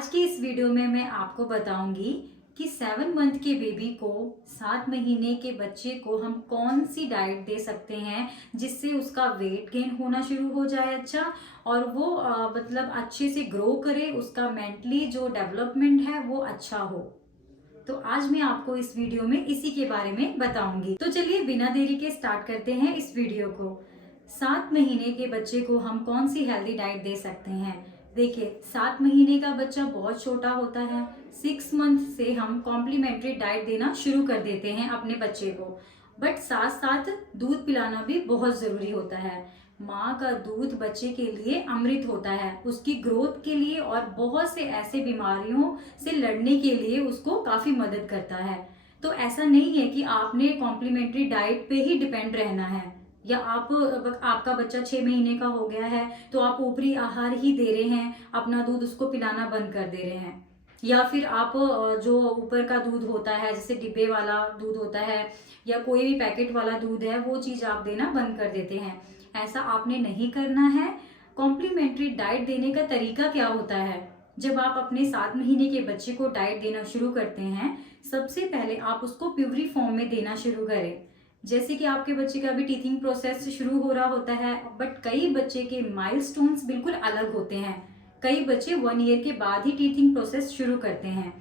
आज की इस वीडियो में मैं आपको बताऊंगी कि 7 मंथ के बेबी को 7 महीने के बच्चे को हम कौन सी डाइट दे सकते हैं जिससे उसका वेट गेन होना शुरू हो जाए अच्छा, और वो मतलब अच्छे से ग्रो करे, उसका मेंटली जो डेवलपमेंट है वो अच्छा हो। तो आज मैं आपको इस वीडियो में इसी के बारे में बताऊंगी। तो चलिए बिना देरी के स्टार्ट करते हैं इस वीडियो को। 7 महीने के बच्चे को हम कौन सी हेल्दी डाइट दे सकते हैं। देखिए, 7 महीने का बच्चा बहुत छोटा होता है। 6 मंथ से हम कॉम्प्लीमेंट्री डाइट देना शुरू कर देते हैं अपने बच्चे को, बट साथ साथ दूध पिलाना भी बहुत जरूरी होता है। माँ का दूध बच्चे के लिए अमृत होता है, उसकी ग्रोथ के लिए और बहुत से ऐसे बीमारियों से लड़ने के लिए उसको काफी मदद करता है। तो ऐसा नहीं है कि आपने कॉम्प्लीमेंट्री डाइट पे ही डिपेंड रहना है, या आपका बच्चा 6 महीने का हो गया है तो आप ऊपरी आहार ही दे रहे हैं, अपना दूध उसको पिलाना बंद कर दे रहे हैं, या फिर आप जो ऊपर का दूध होता है जैसे डिब्बे वाला दूध होता है या कोई भी पैकेट वाला दूध है वो चीज आप देना बंद कर देते हैं। ऐसा आपने नहीं करना है। कॉम्प्लीमेंट्री डाइट देने का तरीका क्या होता है? जब आप अपने 7 महीने के बच्चे को डाइट देना शुरू करते हैं, सबसे पहले आप उसको प्यूरी फॉर्म में देना शुरू करें। जैसे कि आपके बच्चे का अभी टीथिंग प्रोसेस शुरू हो रहा होता है, बट कई बच्चे के माइलस्टोन्स बिल्कुल अलग होते हैं। कई बच्चे 1 ईयर के बाद ही टीथिंग प्रोसेस शुरू करते हैं।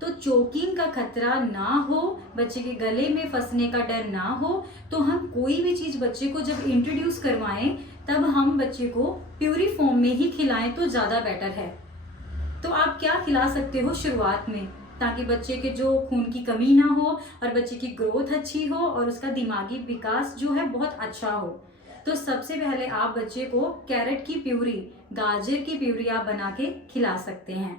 तो चोकिंग का खतरा ना हो, बच्चे के गले में फंसने का डर ना हो, तो हम कोई भी चीज बच्चे को जब इंट्रोड्यूस करवाएं तब हम बच्चे को प्यूरी फॉर्म में ही खिलाएं तो ज्यादा बेटर है। तो आप क्या खिला सकते हो शुरुआत में, ताकि बच्चे के जो खून की कमी ना हो और बच्चे की ग्रोथ अच्छी हो और उसका दिमागी विकास जो है बहुत अच्छा हो। तो सबसे पहले आप बच्चे को कैरेट की प्यूरी, गाजर की प्यूरी आप बना के खिला सकते हैं।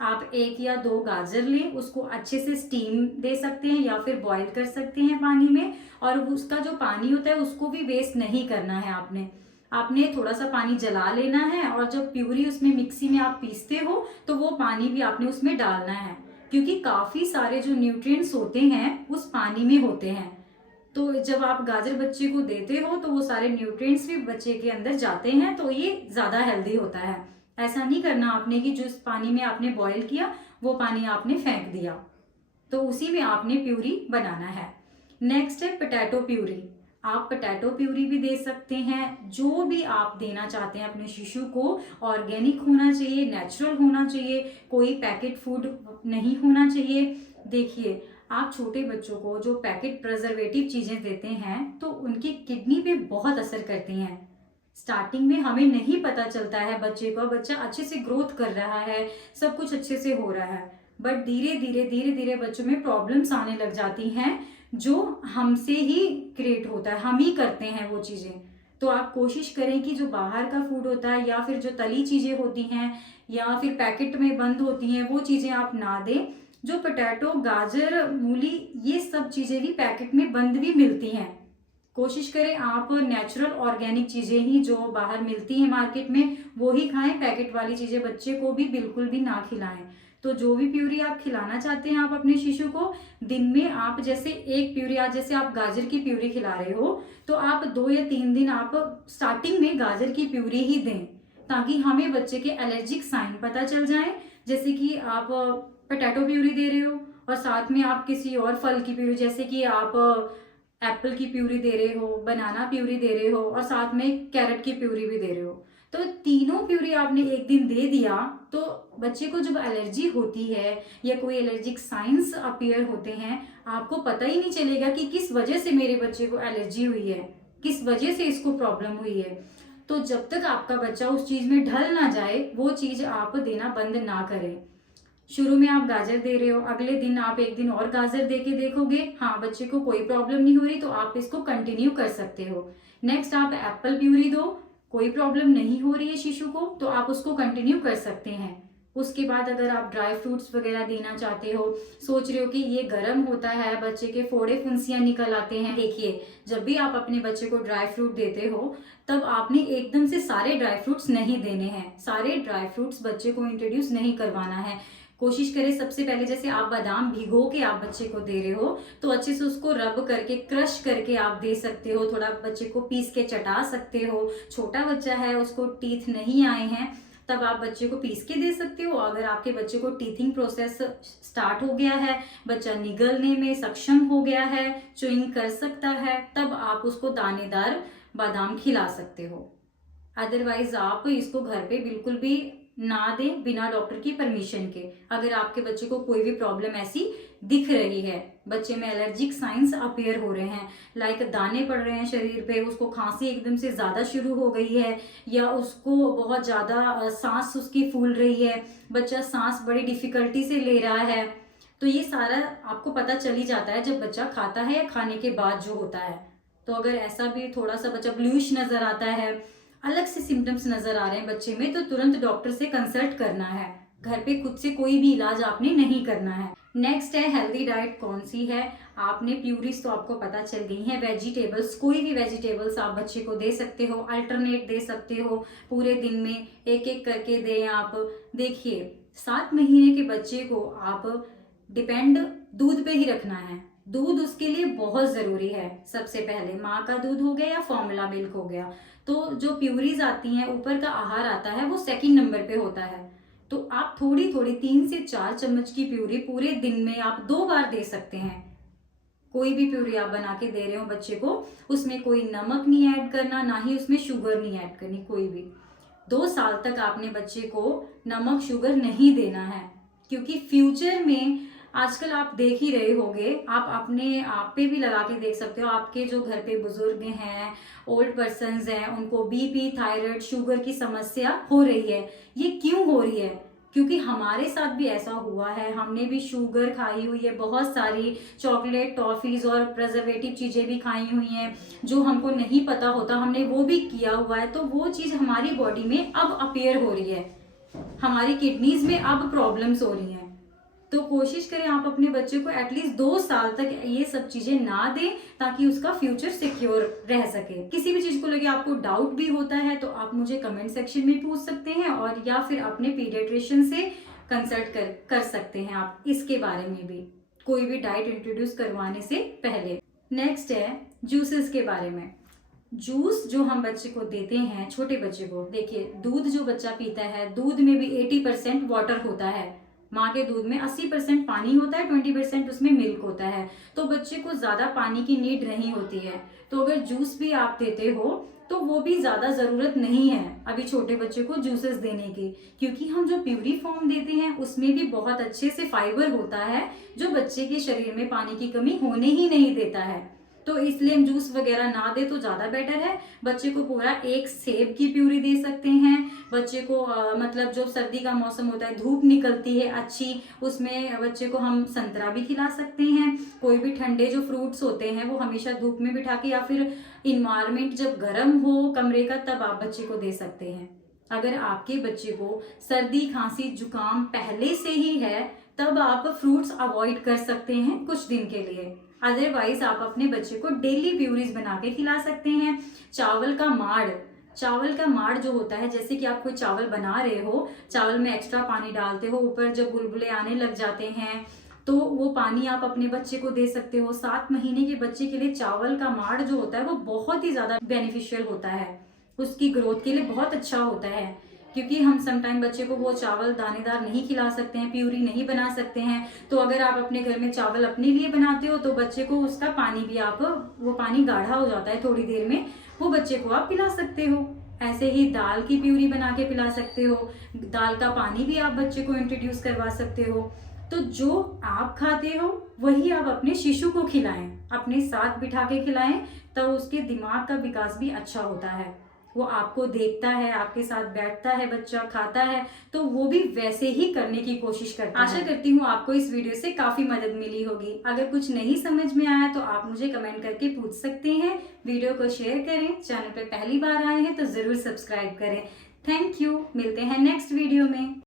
आप 1 या 2 गाजर लें, उसको अच्छे से स्टीम दे सकते हैं या फिर बॉईल कर सकते हैं पानी में, और उसका जो पानी होता है उसको भी वेस्ट नहीं करना है। आपने थोड़ा सा पानी जला लेना है, और जब प्यूरी उसमें मिक्सी में आप पीसते हो तो वो पानी भी आपने उसमें डालना है, क्योंकि काफी सारे जो न्यूट्रिएंट्स होते हैं उस पानी में होते हैं। तो जब आप गाजर बच्चे को देते हो तो वो सारे न्यूट्रिएंट्स भी बच्चे के अंदर जाते हैं, तो ये ज्यादा हेल्दी होता है। ऐसा नहीं करना आपने कि जिस पानी में आपने बॉईल किया वो पानी आपने फेंक दिया, तो उसी में आपने प्यूरी बनाना है। नेक्स्ट है पोटैटो प्यूरी। आप पोटैटो प्यूरी भी दे सकते हैं। जो भी आप देना चाहते हैं अपने शिशु को, ऑर्गेनिक होना चाहिए, नेचुरल होना चाहिए, कोई पैकेट फूड नहीं होना चाहिए। देखिए, आप छोटे बच्चों को जो पैकेट प्रिजर्वेटिव चीजें देते हैं तो उनकी किडनी पे बहुत असर करती हैं। स्टार्टिंग में हमें नहीं पता चलता है बच्चे को, बच्चा अच्छे से ग्रोथ कर रहा है, सब कुछ अच्छे से हो रहा है, बट धीरे धीरे बच्चों में प्रॉब्लम्स आने लग जाती हैं, जो हमसे ही क्रिएट होता है, हम ही करते हैं वो चीजें। तो आप कोशिश करें कि जो बाहर का फूड होता है या फिर जो तली चीजें होती हैं या फिर पैकेट में बंद होती हैं वो चीजें आप ना दें। जो पोटैटो, गाजर, मूली, ये सब चीजें भी पैकेट में बंद भी मिलती हैं। कोशिश करें आप नेचुरल ऑर्गेनिक चीजें ही जो बाहर मिलती हैं मार्केट में वो ही खाएं। पैकेट वाली चीजें बच्चे को भी बिल्कुल भी ना खिलाएं। तो जो भी प्यूरी आप खिलाना चाहते हैं आप अपने शिशु को, दिन में आप जैसे एक प्यूरी, आज जैसे आप गाजर की प्यूरी खिला रहे हो तो आप 2 या 3 दिन आप स्टार्टिंग में गाजर की प्यूरी ही दें, ताकि हमें बच्चे के एलर्जिक साइन पता चल जाए। जैसे कि आप पोटैटो प्यूरी दे रहे हो और साथ में आप किसी और फल की प्यूरी, जैसे कि आप एप्पल की प्यूरी दे रहे हो, बनाना प्यूरी दे रहे हो और साथ में कैरेट की प्यूरी भी दे रहे हो, तो तीनों प्यूरी आपने एक दिन दे दिया तो बच्चे को जब एलर्जी होती है या कोई एलर्जिक साइंस अपीयर होते हैं, आपको पता ही नहीं चलेगा कि किस वजह से मेरे बच्चे को एलर्जी हुई है, किस वजह से इसको प्रॉब्लम हुई है। तो जब तक आपका बच्चा उस चीज में ढल ना जाए वो चीज आप देना बंद ना करें। शुरू में आप गाजर दे रहे हो, अगले दिन आप एक दिन और गाजर दे के देखोगे, हाँ बच्चे को कोई प्रॉब्लम नहीं हो रही, तो आप इसको कंटिन्यू कर सकते हो। नेक्स्ट आप एप्पल प्यूरी दो, कोई प्रॉब्लम नहीं हो रही है शिशु को तो आप उसको कंटिन्यू कर सकते हैं। उसके बाद अगर आप ड्राई फ्रूट्स वगैरह देना चाहते हो, सोच रहे हो कि ये गर्म होता है, बच्चे के फोड़े फुंसियां निकल आते हैं, देखिए जब भी आप अपने बच्चे को ड्राई फ्रूट देते हो तब आपने एकदम से सारे ड्राई फ्रूट्स नहीं देने हैं, सारे ड्राई फ्रूट्स बच्चे को इंट्रोड्यूस नहीं करवाना है। कोशिश करें सबसे पहले, जैसे आप बादाम भिगो के आप बच्चे को दे रहे हो तो अच्छे से उसको रब करके, क्रश करके आप दे सकते हो, थोड़ा बच्चे को पीस के चटा सकते हो। छोटा बच्चा है, उसको टीथ नहीं आए हैं, तब आप बच्चे को पीस के दे सकते हो। अगर आपके बच्चे को टीथिंग प्रोसेस स्टार्ट हो गया है, बच्चा निगलने में सक्षम हो गया है, च्युइंग कर सकता है, तब आप उसको दानेदार बादाम खिला सकते हो। अदरवाइज आप इसको घर पे बिल्कुल भी ना दें बिना डॉक्टर की परमिशन के। अगर आपके बच्चे को कोई भी प्रॉब्लम ऐसी दिख रही है, बच्चे में एलर्जिक साइंस अपीयर हो रहे हैं, लाइक दाने पड़ रहे हैं शरीर पे, उसको खांसी एकदम से ज़्यादा शुरू हो गई है, या उसको बहुत ज़्यादा सांस उसकी फूल रही है, बच्चा सांस बड़ी डिफिकल्टी से ले रहा है, तो ये सारा आपको पता चल ही जाता है जब बच्चा खाता है या खाने के बाद जो होता है। तो अगर ऐसा भी थोड़ा सा बच्चा ब्लूइश नज़र आता है, अलग से सिम्टम्स नजर आ रहे हैं बच्चे में, तो तुरंत डॉक्टर से कंसल्ट करना है। घर पे खुद से कोई भी इलाज आपने नहीं करना है। नेक्स्ट है हेल्दी डाइट कौन सी है। आपने प्यूरीज तो आपको पता चल गई है। वेजिटेबल्स, कोई भी वेजिटेबल्स आप बच्चे को दे सकते हो, अल्टरनेट दे सकते हो, पूरे दिन में एक एक करके दें आप। देखिए 7 महीने के बच्चे को आप डिपेंड दूध पे ही रखना है। दूध उसके लिए बहुत ज़रूरी है। सबसे पहले माँ का दूध हो गया या फॉर्मूला मिल्क हो गया, तो जो प्यूरीज आती हैं, ऊपर का आहार आता है, वो सेकंड नंबर पे होता है। तो आप थोड़ी थोड़ी 3 से 4 चम्मच की प्यूरी पूरे दिन में आप 2 बार दे सकते हैं। कोई भी प्यूरी आप बना के दे रहे हो बच्चे को, उसमें कोई नमक नहीं ऐड करना, ना ही उसमें शुगर नहीं ऐड करनी कोई भी। 2 साल तक आपने बच्चे को नमक शुगर नहीं देना है, क्योंकि फ्यूचर में आजकल आप देख ही रहे होंगे, आप अपने आप पे भी लगा के देख सकते हो। आपके जो घर पे बुजुर्ग हैं, ओल्ड पर्सन्स हैं, उनको बीपी, थायराइड, शुगर की समस्या हो रही है। ये क्यों हो रही है? क्योंकि हमारे साथ भी ऐसा हुआ है। हमने भी शुगर खाई हुई है, बहुत सारी चॉकलेट, टॉफीज और प्रिजर्वेटिव चीजें भी खाई हुई हैं, जो हमको नहीं पता होता, हमने वो भी किया हुआ है। तो वो चीज हमारी बॉडी में अब अपीयर हो रही है, हमारी किडनीज में अब प्रॉब्लम्स हो रही हैं। तो कोशिश करें आप अपने बच्चे को एटलीस्ट 2 साल तक ये सब चीजें ना दें, ताकि उसका फ्यूचर सिक्योर रह सके। किसी भी चीज को लेके आपको डाउट भी होता है तो आप मुझे कमेंट सेक्शन में पूछ सकते हैं, और या फिर अपने पीडियाट्रिशियन से कंसल्ट कर सकते हैं आप इसके बारे में भी, कोई भी डाइट इंट्रोड्यूस करवाने से पहले। नेक्स्ट है जूसेस के बारे में। जूस जो हम बच्चे को देते हैं, छोटे बच्चे को, देखिए दूध जो बच्चा पीता है, दूध में भी 80% वाटर होता है। माँ के दूध में 80% पानी होता है, 20% उसमें मिल्क होता है। तो बच्चे को ज्यादा पानी की नीड नहीं होती है। तो अगर जूस भी आप देते हो तो वो भी ज्यादा जरूरत नहीं है अभी छोटे बच्चे को जूसेस देने की, क्योंकि हम जो प्यूरी फॉर्म देते हैं उसमें भी बहुत अच्छे से फाइबर होता है, जो बच्चे के शरीर में पानी की कमी होने ही नहीं देता है। तो इसलिए हम जूस वगैरह ना दे तो ज़्यादा बेटर है। बच्चे को पूरा एक सेब की प्यूरी दे सकते हैं। बच्चे को मतलब जो सर्दी का मौसम होता है, धूप निकलती है अच्छी, उसमें बच्चे को हम संतरा भी खिला सकते हैं। कोई भी ठंडे जो फ्रूट्स होते हैं वो हमेशा धूप में बिठा के, या फिर इन्वायरमेंट जब गर्म हो कमरे का, तब आप बच्चे को दे सकते हैं। अगर आपके बच्चे को सर्दी, खांसी, जुकाम पहले से ही है, तब आप फ्रूट्स अवॉइड कर सकते हैं कुछ दिन के लिए। अदरवाइज आप अपने बच्चे को डेली प्यूरीज बना के खिला सकते हैं। चावल का माड़ जो होता है, जैसे कि आप कोई चावल बना रहे हो, चावल में एक्स्ट्रा पानी डालते हो, ऊपर जब बुलबुले आने लग जाते हैं तो वो पानी आप अपने बच्चे को दे सकते हो। 7 महीने के बच्चे के लिए चावल का माड़ जो होता है वो बहुत ही ज्यादा बेनिफिशियल होता है, उसकी ग्रोथ के लिए बहुत अच्छा होता है। क्योंकि हम समटाइम बच्चे को वो चावल दानेदार नहीं खिला सकते हैं, प्यूरी नहीं बना सकते हैं। तो अगर आप अपने घर में चावल अपने लिए बनाते हो तो बच्चे को उसका पानी भी आप, वो पानी गाढ़ा हो जाता है थोड़ी देर में, वो बच्चे को आप पिला सकते हो। ऐसे ही दाल की प्यूरी बना के पिला सकते हो, दाल का पानी भी आप बच्चे को इंट्रोड्यूस करवा सकते हो। तो जो आप खाते हो वही आप अपने शिशु को खिलाएं, अपने साथ बिठा के खिलाएं, तो उसके दिमाग का विकास भी अच्छा होता है। वो आपको देखता है, आपके साथ बैठता है, बच्चा खाता है, तो वो भी वैसे ही करने की कोशिश करता है। आशा करती हूँ आपको इस वीडियो से काफी मदद मिली होगी। अगर कुछ नहीं समझ में आया तो आप मुझे कमेंट करके पूछ सकते हैं। वीडियो को शेयर करें, चैनल पर पहली बार आए हैं तो जरूर सब्सक्राइब करें। थैंक यू, मिलते हैं नेक्स्ट वीडियो में।